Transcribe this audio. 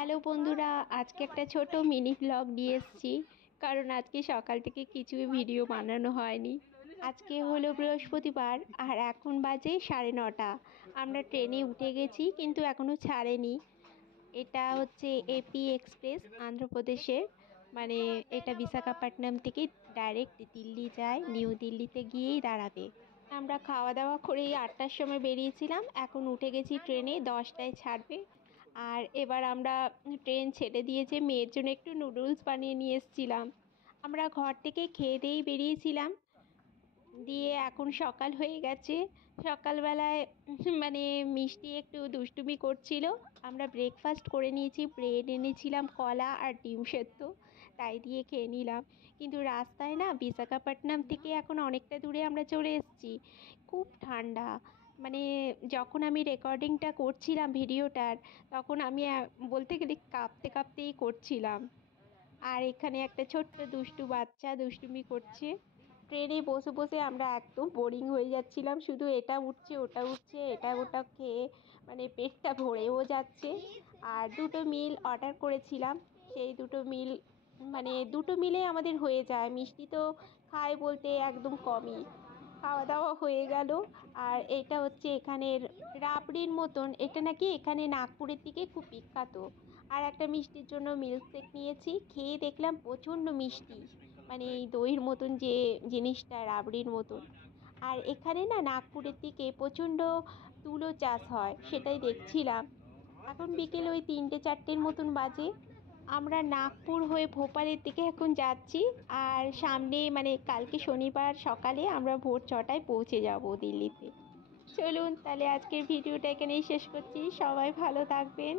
Hello বন্ধুরা, আজকে একটা ছোট মিনি ব্লগ নিয়ে এসেছি। কারণ আজকে সকাল থেকে কিছুই ভিডিও বানানো হয়নি। আজকে হলো বৃহস্পতিবার আর এখন বাজে 9:30। আমরা ট্রেনে উঠে গেছি কিন্তু এখনও ছাড়েনি। এটা হচ্ছে এপি এক্সপ্রেস অন্ধ্রপ্রদেশের, মানে এটা বিশাখাপট্টনম থেকে ডাইরেক্ট দিল্লি যায়, নিউ দিল্লিতে গিয়েই দাঁড়াবে। আমরা খাওয়া দাওয়া করেই 8টার সময় বেরিয়েছিলাম, এখন উঠে গেছি ট্রেনে, 10টায় ছাড়বে। আর এবার আমরা ট্রেন ছেড়ে দিয়েছে, মেয়ের জন্য একটু নুডলস বানিয়ে নিয়ে এসেছিলাম। আমরা ঘর থেকে খেয়ে দিয়েই বেরিয়েছিলাম, দিয়ে এখন সকাল হয়ে গেছে। সকালবেলায় মানে মিষ্টি একটু দুষ্টুমি করছিল। আমরা ব্রেকফাস্ট করে নিয়েছি, ব্রেড এনেছিলাম, কলা আর ডিম সেদ্ধ, তাই দিয়ে খেয়ে নিলাম। কিন্তু রাস্তায় না, বিশাখাপট্টনম থেকে এখন অনেকটা দূরে আমরা চলে এসেছি, খুব ঠান্ডা। মানে যখন আমি রেকর্ডিংটা করছিলাম ভিডিওটার, তখন আমি বলতে গেলে কাঁপতে কাঁপতেই করছিলাম। আর এখানে একটা ছোট্ট দুষ্টু বাচ্চা দুষ্টুমি করছে। ট্রেনে বসে বসে আমরা একদম বোরিং হয়ে যাচ্ছিলাম, শুধু এটা উঠছে ওটা উঠছে, এটা ওটা খেয়ে মানে পেটটা ভরেও যাচ্ছে। আর দুটো মিল অর্ডার করেছিলাম, সেই দুটো মিল মানে দুটো মিলে আমাদের হয়ে যায়। মিষ্টি তো খায় বলতে একদম কমই, খাওয়া দাওয়া হয়ে গেল। আর এটা হচ্ছে এখানের রাবড়ির মতন, এটা নাকি এখানে নাগপুরের দিকে খুব বিখ্যাত। আর একটা মিষ্টির জন্য মিল্কশেক নিয়েছি, খেয়ে দেখলাম প্রচণ্ড মিষ্টি, মানে এই দইয়ের মতন যে জিনিসটা, রাবড়ির মতন। আর এখানে না নাগপুরের দিকে প্রচণ্ড তুলো চাষ হয়, সেটাই দেখছিলাম। এখন বিকেল ওই 3টে 4টের মতন বাজে। আমরা নাগপুর হয়ে ভোপালের দিকে এখন যাচ্ছি। আর সামনে মানে কালকে শনিবার সকালে আমরা ভোর 6টায় পৌঁছে যাব দিল্লিতে। চলুন তাহলে আজকের ভিডিওটা এখানেই শেষ করছি, সবাই ভালো থাকবেন।